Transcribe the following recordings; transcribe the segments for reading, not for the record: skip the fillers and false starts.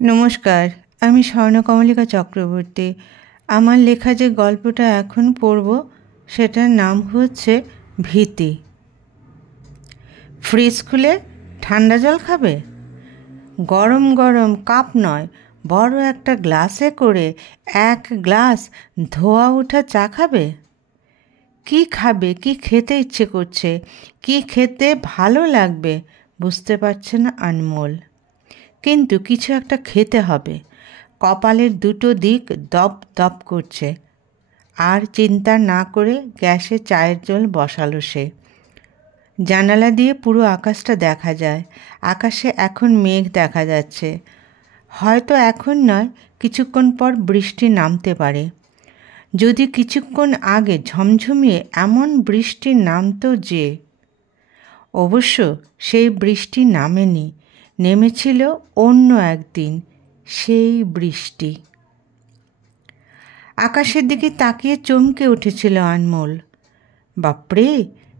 নমস্কার, আমি স্বর্ণকমলিকা চক্রবর্তী। আমার লেখা যে গল্পটা এখন পড়ব সেটার নাম হচ্ছে ভীতি। ফ্রিজ খুলে ঠান্ডা জল খাবে? গরম গরম কাপ নয়, বড় একটা গ্লাসে করে এক গ্লাস ধোয়া ওঠা চা খাবে? কি খাবে, কি খেতে ইচ্ছে করছে, কি খেতে ভালো লাগবে বুঝতে পারছে না আনমোল। কিন্তু কিছু একটা খেতে হবে। কপালের দুটো দিক দপ দপ করছে। আর চিন্তা না করে গ্যাসে চায়ের জল বসালো সে। জানালা দিয়ে পুরো আকাশটা দেখা যায়। আকাশে এখন মেঘ দেখা যাচ্ছে। হয়তো এখন নয়, কিছুক্ষণ পর বৃষ্টি নামতে পারে। যদি কিছুক্ষণ আগে ঝমঝমিয়ে এমন বৃষ্টি নামতো যে। অবশ্য সেই বৃষ্টি নামেনি, নেমেছিল অন্য একদিন সেই বৃষ্টি। আকাশের দিকে তাকিয়ে চমকে উঠেছিল আনমোল। বাপরে,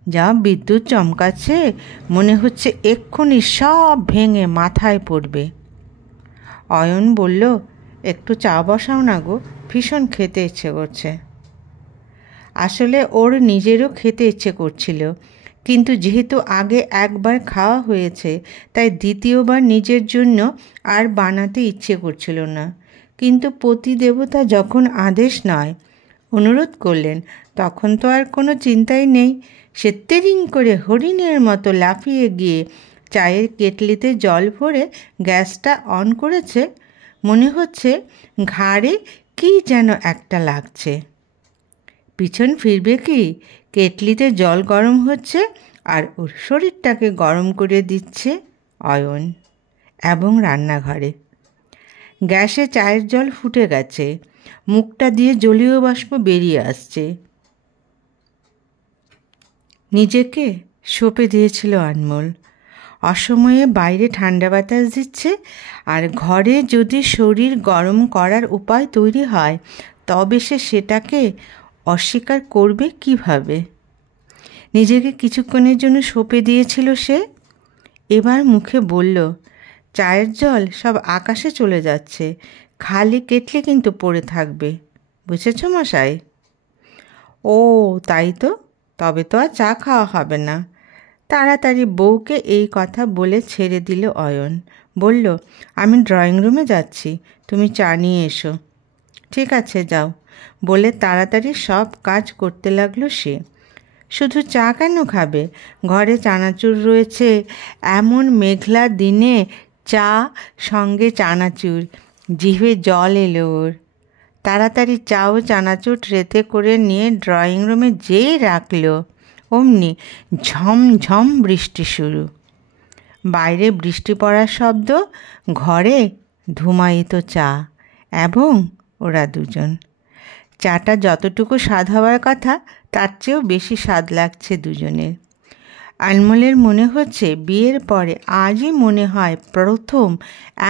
যা বিদ্যুৎ চমকাচ্ছে, মনে হচ্ছে এক্ষুনি সব ভেঙে মাথায় পড়বে। অয়ন বলল, একটু চা বসাও না গো, ভীষণ খেতে ইচ্ছে করছে। আসলে ওর নিজেরও খেতে ইচ্ছে করছিল, কিন্তু যেহেতু আগে একবার খাওয়া হয়েছে তাই দ্বিতীয়বার নিজের জন্য আর বানাতে ইচ্ছে করছিল না। কিন্তু পতিদেবতা যখন আদেশ নয় অনুরোধ করলেন, তখন তো আর কোনো চিন্তাই নেই। সে তেরিং করে হরিণের মতো লাফিয়ে গিয়ে চায়ের কেটলিতে জল ভরে গ্যাসটা অন করেছে। মনে হচ্ছে ঘাড়ে কি যেন একটা লাগছে। পিছন ফিরবে কি? কেটলিতে জল গরম হচ্ছে আর ওর শরীরটাকে গরম করে দিচ্ছে অয়ন। এবং রান্নাঘরে গ্যাসে চায়ের জল ফুটে গেছে, মুখটা দিয়ে জলীয় বাষ্প বেরিয়ে আসছে। নিজেকে সঁপে দিয়েছিল আনমোল। অসময়ে বাইরে ঠান্ডা বাতাস দিচ্ছে, আর ঘরে যদি শরীর গরম করার উপায় তৈরি হয় তবে সে সেটাকে অস্বীকার করবে কিভাবে? নিজেকে কিছুক্ষণের জন্য সঁপে দিয়েছিল সে। এবার মুখে বলল, চায়ের জল সব আকাশে চলে যাচ্ছে, খালি কেটলি কিন্তু পড়ে থাকবে, বুঝেছ মশাই? ও তাই তো, তবে তো আর চা খাওয়া হবে না। তাড়াতাড়ি বউকে এই কথা বলে ছেড়ে দিল অয়ন। বলল, আমি ড্রয়িং রুমে যাচ্ছি, তুমি চা নিয়ে এসো। ঠিক আছে, যাও, বলে তাড়াতাড়ি সব কাজ করতে লাগলো সে। শুধু চা কেন খাবে? ঘরে চানাচুর রয়েছে। এমন মেঘলা দিনে চা সঙ্গে চানাচুর, জিভে জল এলো ওর। তাড়াতাড়ি চা ও চানাচুর ট্রেতে করে নিয়ে ড্রয়িং রুমে যেই রাখলো, অমনি ঝমঝম বৃষ্টি শুরু। বাইরে বৃষ্টি পড়ার শব্দ, ঘরে ধুমায়িত চা, এবং ওরা দুজন। চাটা যতটুকু স্বাদ হওয়ার কথা তার চেয়েও বেশি স্বাদ লাগছে দুজনের। আনমোলের মনে হচ্ছে বিয়ের পরে আজই মনে হয় প্রথম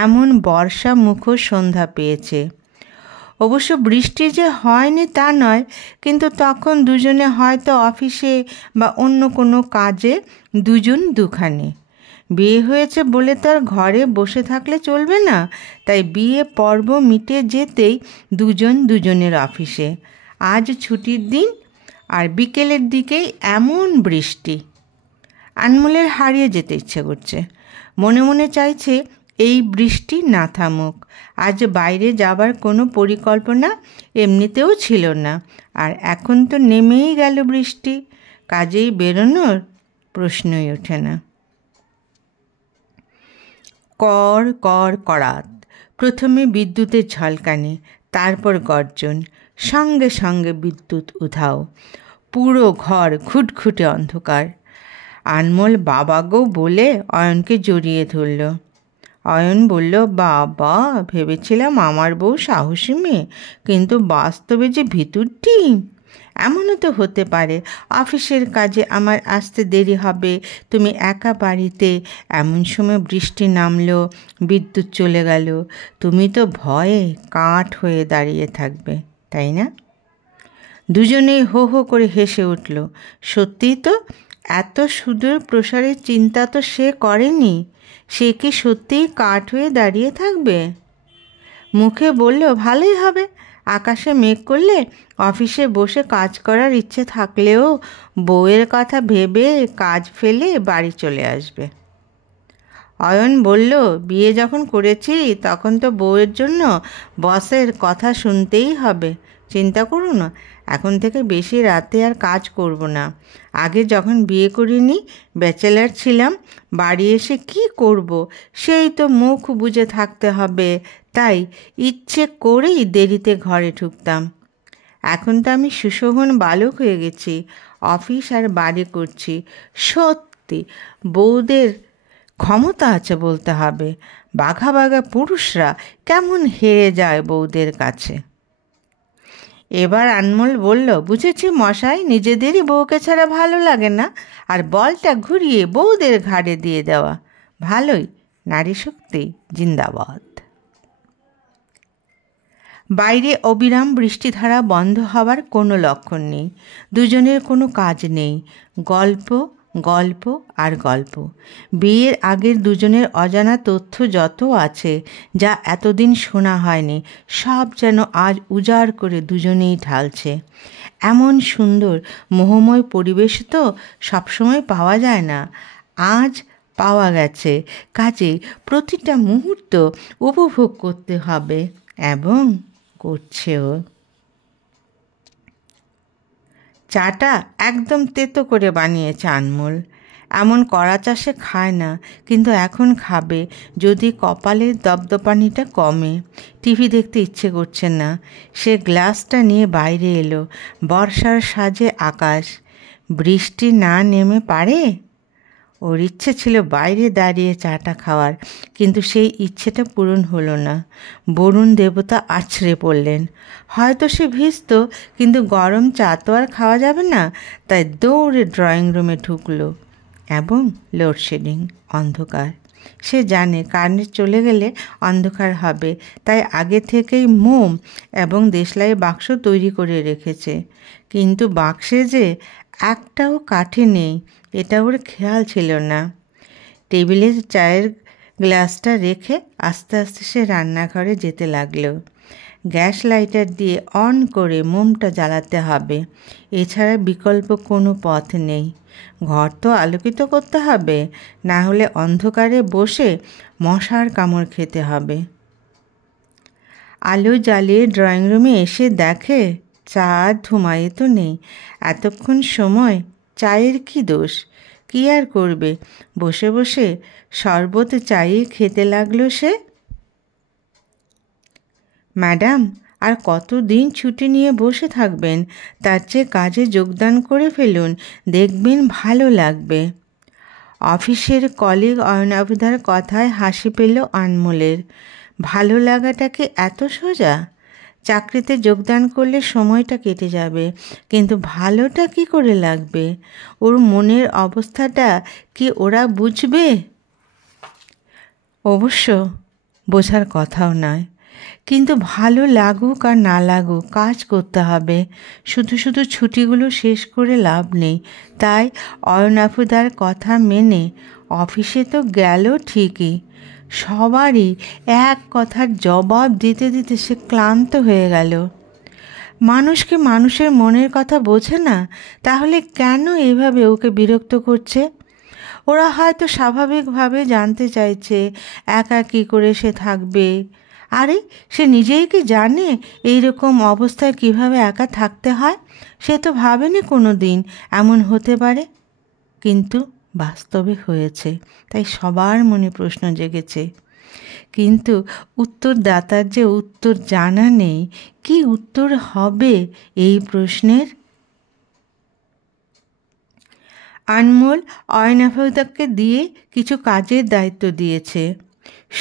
এমন বর্ষা মুখর সন্ধ্যা পেয়েছে। অবশ্য বৃষ্টি যে হয়নি তা নয়, কিন্তু তখন দুজনে হয়তো অফিসে বা অন্য কোনো কাজে দুজন দুখানে। বিয়ে হয়েছে বলে তার ঘরে বসে থাকলে চলবে না, তাই বিয়ে পর্ব মিটে যেতেই দুজন দুজনের অফিসে। আজ ছুটির দিন, আর বিকেলের দিকেই এমন বৃষ্টি। আনমোলের হারিয়ে যেতে ইচ্ছে করছে। মনে মনে চাইছে এই বৃষ্টি না থামুক। আজ বাইরে যাবার কোনো পরিকল্পনা এমনিতেও ছিল না, আর এখন তো নেমেই গেল বৃষ্টি, কাজেই বেরোনোর প্রশ্নই ওঠে না। কর কর করাত, প্রথমে বিদ্যুতের ঝলকানি, তারপর গর্জন, সঙ্গে সঙ্গে বিদ্যুৎ উধাও। পুরো ঘর ঘুটঘুটে অন্ধকার। আনমোল বাবা গো বলে অয়নকে জড়িয়ে ধরল। অয়ন বলল, বাবা, ভেবেছিলাম আমার বউ সাহসী মেয়ে, কিন্তু বাস্তবে যে ভিতুরটি। এমনও তো হতে পারে অফিসের কাজে আমার আসতে দেরি হবে, তুমি একা বাড়িতে, এমন সময় বৃষ্টি নামলো, বিদ্যুৎ চলে গেল, তুমি তো ভয়ে কাঠ হয়ে দাঁড়িয়ে থাকবে, তাই না? দুজনেই হো হো করে হেসে উঠল। সত্যিই তো, এত সুদূর প্রসারের চিন্তা তো সে করেনি। সে কি সত্যিই কাঠ হয়ে দাঁড়িয়ে থাকবে? মুখে বলল, ভালোই হবে। আকাশে মেঘ করলে অফিসে বসে কাজ করার ইচ্ছে থাকলেও বউয়ের কথা ভেবে কাজ ফেলে বাড়ি চলে আসবে। অয়ন বলল, বিয়ে যখন করেছি তখন তো বউয়ের জন্য বসের কথা শুনতেই হবে। চিন্তা করো না, এখন থেকে বেশি রাতে আর কাজ করব না। আগে যখন বিয়ে করিনি, ব্যাচেলার ছিলাম, বাড়ি এসে কি করব, সেই তো মুখ বুজে থাকতে হবে, তাই ইচ্ছে করেই দেরিতে ঘরে ঢুকতাম। এখন তো আমি সুশোভন বালক হয়ে গেছি, অফিস আর বাড়ি করছি। সত্যি বউদের ক্ষমতা আছে বলতে হবে। বাঘা বাঘা পুরুষরা কেমন হেরে যায় বউদের কাছে। এবার আনমোল বলল, বুঝেছি মশাই, নিজেদেরই বউকে ছাড়া ভালো লাগে না, আর বলটা ঘুরিয়ে বউদের ঘাড়ে দিয়ে দেওয়া। ভালোই, নারী শক্তি জিন্দাবাদ। বাইরে অবিরাম বৃষ্টিধারা বন্ধ হওয়ার কোনো লক্ষণ নেই। দুজনের কোনো কাজ নেই, গল্প গল্প আর গল্প। বিয়ের আগের দুজনের অজানা তথ্য যত আছে, যা এতদিন শোনা হয়নি, সব যেন আজ উজাড় করে দুজনেই ঢালছে। এমন সুন্দর মোহময় পরিবেশ তো সবসময় পাওয়া যায় না, আজ পাওয়া গেছে। কাজে প্রতিটা মুহূর্ত উপভোগ করতে হবে, এবং করছেও। চাটা একদম তেতো করে বানিয়েছে আনমোল। এমন কড়া চা সে খায় না, কিন্তু এখন খাবে যদি কপালের দপদপানিটা কমে। টিভি দেখতে ইচ্ছে করছে না। সে গ্লাসটা নিয়ে বাইরে এলো। বর্ষার সাজে আকাশ, বৃষ্টি না নেমে পারে। ওর ইচ্ছে ছিল বাইরে দাঁড়িয়ে চাটা খাওয়ার, কিন্তু সেই ইচ্ছেটা পূরণ হলো না। বরুণ দেবতা আছড়ে পড়লেন। হয়তো সে ভিজত, কিন্তু গরম চা তো আর খাওয়া যাবে না, তাই দৌড়ে ড্রয়িং রুমে ঢুকলো। এবং লোডশেডিং, অন্ধকার। সে জানে কারেন্ট চলে গেলে অন্ধকার হবে, তাই আগে থেকেই মোম এবং দেশলাই বাক্স তৈরি করে রেখেছে। কিন্তু বাক্সে যে একটাও কাঠি নেই, এটা ওর খেয়াল ছিল না। টেবিলে চায়ের গ্লাসটা রেখে আস্তে আস্তে সে রান্নাঘরে যেতে লাগলো। গ্যাস লাইটার দিয়ে অন করে মোমটা জ্বালাতে হবে, এছাড়া বিকল্প কোনো পথ নেই। ঘর তো আলোকিত করতে হবে, না হলে অন্ধকারে বসে মশার কামড় খেতে হবে। আলো জ্বালিয়ে ড্রয়িং রুমে এসে দেখে চা ধুমায়ে তো নেই। এতক্ষণ সময় চায়ের কি দোষ, কী আর করবে, বসে বসে শরবত চাইয়ে খেতে লাগলো সে। ম্যাডাম, আর কতদিন ছুটি নিয়ে বসে থাকবেন? তার চেয়ে কাজে যোগদান করে ফেলুন, দেখবেন ভালো লাগবে। অফিসের কলিগ অয়নাভিধার কথায় হাসি পেল আনমোলের। ভালো লাগাটা কি এত সোজা? চাকরিতে যোগদান করলে সময়টা কেটে যাবে, কিন্তু ভালোটা কি করে লাগবে? ওর মনের অবস্থাটা কি ওরা বুঝবে? অবশ্য বোঝার কথাও নয়, কিন্তু ভালো লাগুক আর না লাগুক কাজ করতে হবে। শুধু শুধু ছুটিগুলো শেষ করে লাভ নেই। তাই অয়নাফুদার কথা মেনে অফিসে তো গেল ঠিকই। সবারই এক কথার জবাব দিতে দিতে সে ক্লান্ত হয়ে গেল। মানুষকে মানুষের মনের কথা বোঝে না, তাহলে কেন এভাবে ওকে বিরক্ত করছে? ওরা হয়তো স্বাভাবিকভাবে জানতে চাইছে একা কী করে সে থাকবে। আরে সে নিজেই কি জানে এই রকম অবস্থায় কিভাবে একা থাকতে হয়? সে তো ভাবেনি কোনো দিন এমন হতে পারে, কিন্তু বাস্তবে হয়েছে। তাই সবার মনে প্রশ্ন জেগেছে, কিন্তু উত্তরদাতার যে উত্তর জানা নেই। কি উত্তর হবে এই প্রশ্নের? আনমোল অয়নাফুদাকে দিয়ে কিছু কাজের দায়িত্ব দিয়েছে।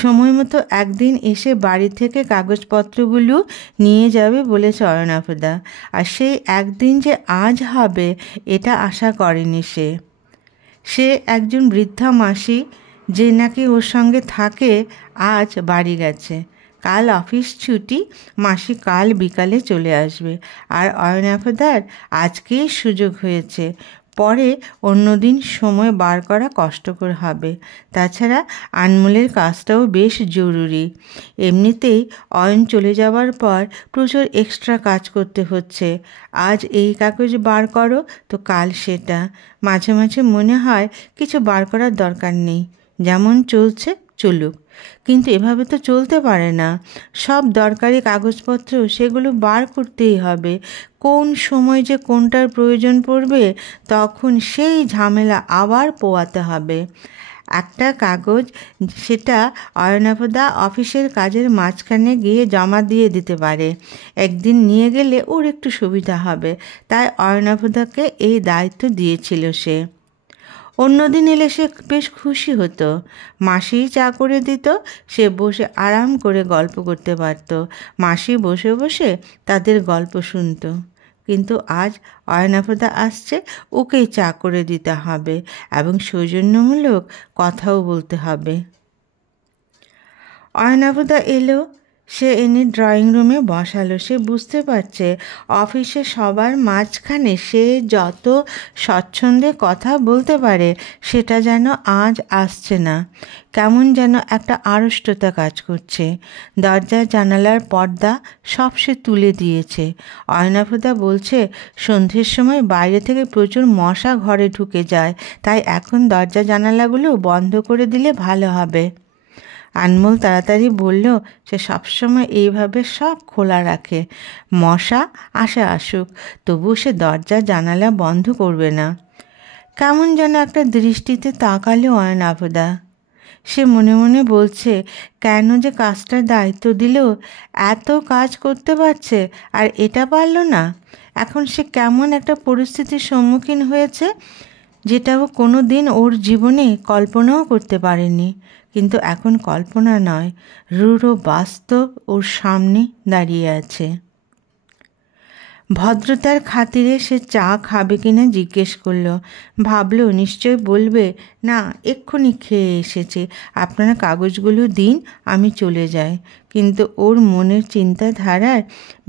সময় মতো একদিন এসে বাড়ি থেকে কাগজপত্রগুলো নিয়ে যাবে বলেছে অয়নাফুদা। আর সেই একদিন যে আজ হবে এটা আশা করেনি সে। সে একজন বৃদ্ধা মাসি যে নাকি ওর সঙ্গে থাকে, আজ বাড়ি গেছে। কাল অফিস ছুটি, মাসি কাল বিকালে চলে আসবে। আর অয়নাফুদার আজকেই সুযোগ হয়েছে, পরে অন্যদিন সময় বার করা কষ্টকর হবে। তাছাড়া আনমোলের কাজটাও বেশ জরুরি। এমনিতেই অয়ন চলে যাওয়ার পর প্রচুর এক্সট্রা কাজ করতে হচ্ছে। আজ এই কাগজ বার করো তো কাল সেটা। মাঝে মাঝে মনে হয় কিছু বার করার দরকার নেই, যেমন চলছে চলুক। কিন্তু এভাবে তো চলতে পারে না। সব দরকারি কাগজপত্র সেগুলো বার করতেই হবে। কোন সময় যে কোনটার প্রয়োজন পড়বে তখন সেই ঝামেলা আবার পোয়াতে হবে। একটা কাগজ সেটা অয়নাভদা অফিসের কাজের মাঝখানে গিয়ে জমা দিয়ে দিতে পারে। একদিন নিয়ে গেলে ওর একটু সুবিধা হবে, তাই অয়নাভদাকে এই দায়িত্ব দিয়েছিল সে। অন্যদিন এলে সে বেশ খুশি হতো। মাসি চা করে দিত, সে বসে আরাম করে গল্প করতে পারত। মাসি বসে বসে তাদের গল্প শুনত। কিন্তু আজ অয়নাভদা আসছে, ওকেই চা করে দিতে হবে এবং সৌজন্যমূলক কথাও বলতে হবে। অয়নাভদা এলো, সে এনে ড্রয়িং রুমে বসালো। সে বুঝতে পারছে অফিসে সবার মাঝখানে সে যত স্বচ্ছন্দে কথা বলতে পারে সেটা যেন আজ আসছে না। কেমন যেন একটা আড়ষ্টতা কাজ করছে। দরজার জানালার পর্দা সব সে তুলে দিয়েছে। অয়নাভদা বলছে সন্ধ্যের সময় বাইরে থেকে প্রচুর মশা ঘরে ঢুকে যায়, তাই এখন দরজা জানালাগুলো বন্ধ করে দিলে ভালো হবে। আনমোল তাড়াতাড়ি বলল সে সবসময় এইভাবে সব খোলা রাখে, মশা আসা আসুক, তবু সে দরজা জানালা বন্ধ করবে না। কেমন যেন একটা দৃষ্টিতে তাকালো অয়নাভদা। সে মনে মনে বলছে কেন যে কাজটার দায়িত্ব দিল, এত কাজ করতে পারছে আর এটা পারল না। এখন সে কেমন একটা পরিস্থিতির সম্মুখীন হয়েছে যেটা ও কোনো দিন ওর জীবনে কল্পনাও করতে পারেনি। কিন্তু এখন কল্পনা নয়, রূঢ় বাস্তব ওর সামনে দাঁড়িয়ে আছে। ভদ্রতার খাতিরে সে চা খাবে কিনা জিজ্ঞেস করলো। ভাবলো নিশ্চয় বলবে না, এক্ষুনি খেয়ে এসেছে, আপনারা কাগজগুলো দিন, আমি চলে যাই। কিন্তু ওর মনের চিন্তাধারার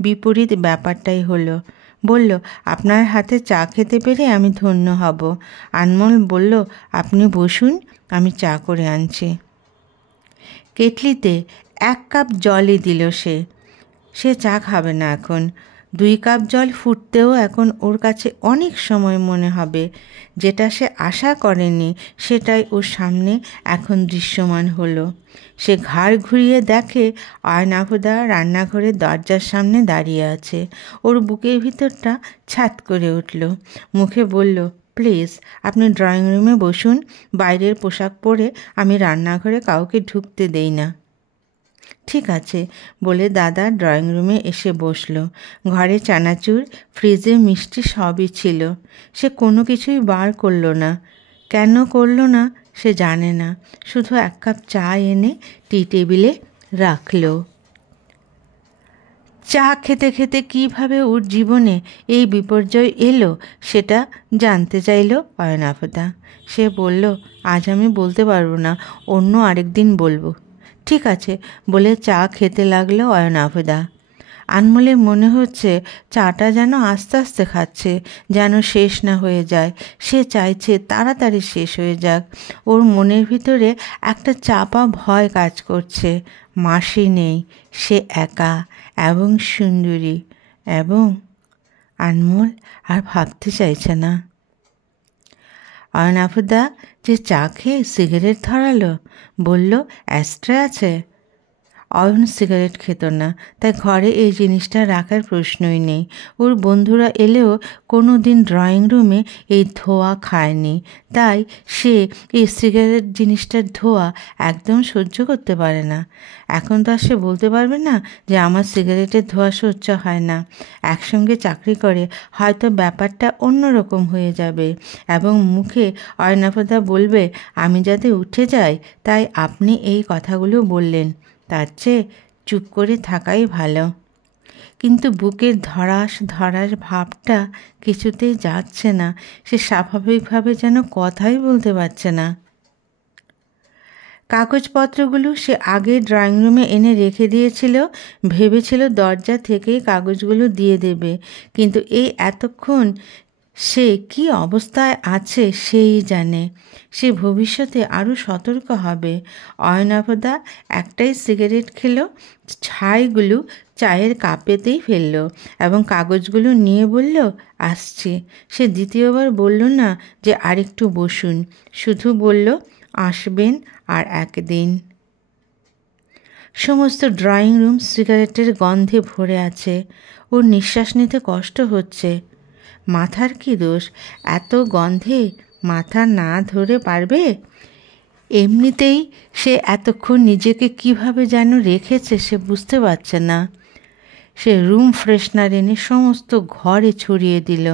বিপরীত ব্যাপারটাই হলো। বলল আপনার হাতে চা খেতে পেরে আমি ধন্য হব। আনমোল বলল আপনি বসুন, আমি চা করে আনছি। কেটলিতে 1 কাপ জলই দিল সে। সে চা খাবে না এখন। 2 কাপ জল ফুটতেও এখন ওর কাছে অনেক সময় মনে হবে। যেটা সে আশা করেনি সেটাই ওর সামনে এখন দৃশ্যমান হলো। সে ঘাড় ঘুরিয়ে দেখে অয়নাভদা রান্নাঘরের দরজার সামনে দাঁড়িয়ে আছে। ওর বুকের ভিতরটা ছাত করে উঠল। মুখে বলল প্লিজ আপনি ড্রয়িং রুমে বসুন, বাইরের পোশাক পরে আমি রান্নাঘরে কাউকে ঢুকতে দেই না। ঠিক আছে বলে দাদা ড্রয়িং রুমে এসে বসল। ঘরে চানাচুর, ফ্রিজে মিষ্টি সবই ছিল। সে কোনো কিছুই বার করলো না। কেন করলো না সে জানে না, শুধু 1 কাপ চা এনে টি টেবিলে রাখল। চা খেতে খেতে কীভাবে ওর জীবনে এই বিপর্যয় এলো সেটা জানতে চাইল অয়নাভদা। সে বলল আজ আমি বলতে পারবো না, অন্য আরেকদিন বলবো। ঠিক আছে বলে চা খেতে লাগলো অয়নাভদা। আনমোলের মনে হচ্ছে চাটা যেন আস্তে আস্তে খাচ্ছে, যেন শেষ না হয়ে যায়। সে চাইছে তাড়াতাড়ি শেষ হয়ে যাক। ওর মনের ভিতরে একটা চাপা ভয় কাজ করছে। মাসি নেই, সে একা এবং সুন্দরী, এবং আনমোল আর ভাবতে চাইছে না। অয়নাভদা যে চা খেয়ে সিগারেট ধরালো, বলল অ্যাস্ট্রে আছে। অয়ন সিগারেট খেত না, তাই ঘরে এই জিনিসটা রাখার প্রশ্নই নেই। ওর বন্ধুরা এলেও কোনো দিন ড্রয়িং রুমে এই ধোঁয়া খায়নি, তাই সে এই সিগারেট জিনিসটার ধোঁয়া একদম সহ্য করতে পারে না। এখন তো আর সে বলতে পারবে না যে আমার সিগারেটের ধোঁয়া সহ্য হয় না। একসঙ্গে চাকরি করে হয়তো ব্যাপারটা অন্যরকম হয়ে যাবে এবং মুখে অয়নাভদা বলবে আমি যাতে উঠে যাই তাই আপনি এই কথাগুলো বললেন, তার চেয়ে চুপ করে থাকাই ভালো। কিন্তু বুকের ধড়াস ধড়াস ভাবটা কিছুতেই যাচ্ছে না। সে স্বাভাবিকভাবে যেন কথাই বলতে পারছে না। কাগজপত্রগুলো সে আগে ড্রয়িং রুমে এনে রেখে দিয়েছিল, ভেবেছিল দরজা থেকেই কাগজগুলো দিয়ে দেবে। কিন্তু এই এতক্ষণ সে কি অবস্থায় আছে সেই জানে। সে ভবিষ্যতে আরও সতর্ক হবে। অয়নাভদা একটাই সিগারেট খেলো, ছাইগুলো চায়ের কাপেতেই ফেলল এবং কাগজগুলো নিয়ে বলল, আসছি। সে দ্বিতীয়বার বলল না যে আরেকটু বসুন, শুধু বলল, আসবেন আর একদিন। সমস্ত ড্রয়িং রুম সিগারেটের গন্ধে ভরে আছে। ওর নিঃশ্বাস নিতে কষ্ট হচ্ছে। মাথার কি দোষ? এত গন্ধে মাথা না ধরে পারবে? এমনিতেই সে এতক্ষণ নিজেকে কিভাবে যেন রেখেছে সে বুঝতে পারছে না। সে রুম ফ্রেশনার এনে সমস্ত ঘরে ছড়িয়ে দিল।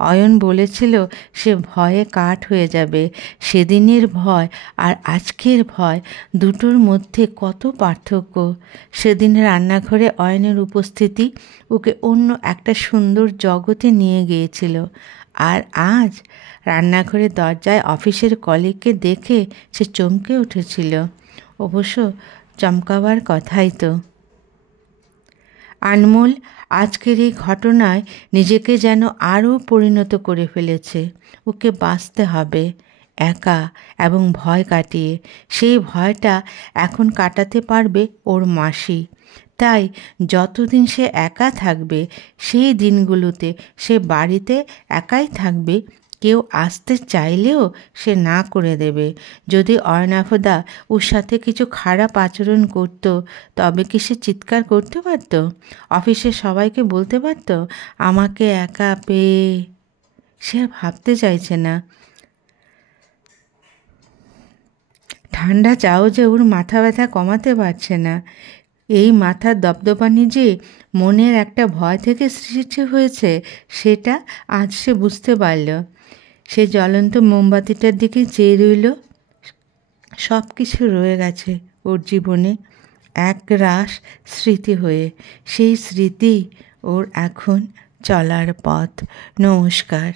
অয়ন বলেছিল সে ভয়ে কাঠ হয়ে যাবে। সেদিনের ভয় আর আজকের ভয়, দুটোর মধ্যে কত পার্থক্য। সেদিন রান্নাঘরে অয়নের উপস্থিতি ওকে অন্য একটা সুন্দর জগতে নিয়ে গিয়েছিল। আর আজ রান্নাঘরের দরজায় অফিসের কলিগকে দেখে সে চমকে উঠেছিল। অবশ্য চমকাবার কথাই তো। আনমোল আজকের এই ঘটনায় নিজেকে যেন আরও পরিণত করে ফেলেছে। ওকে বাঁচতে হবে একা এবং ভয় কাটিয়ে। সেই ভয়টা এখন কাটাতে পারবে ওর মাসি। তাই যতদিন সে একা থাকবে সেই দিনগুলোতে সে বাড়িতে একাই থাকবে। কেউ আসতে চাইলেও সে না করে দেবে। যদি অয়নাভদা ওর সাথে কিছু খারাপ আচরণ করত তবে কি সে চিৎকার করতে পারত? অফিসে সবাইকে বলতে পারত, আমাকে একা পেয়ে? সে আর ভাবতে চাইছে না। ঠান্ডা চাও যে ওর মাথা ব্যথা কমাতে পারছে না। এই মাথার দপদপানি যে মনের একটা ভয় থেকে সৃষ্টি হয়েছে সেটা আজ সে বুঝতে পারল। সে জ্বলন্ত মোমবাতিটার দিকে চেয়ে রইল। সব কিছু রয়ে গেছে ওর জীবনে এক রাশ স্মৃতি হয়ে। সেই স্মৃতি ওর এখন চলার পথ। নমস্কার।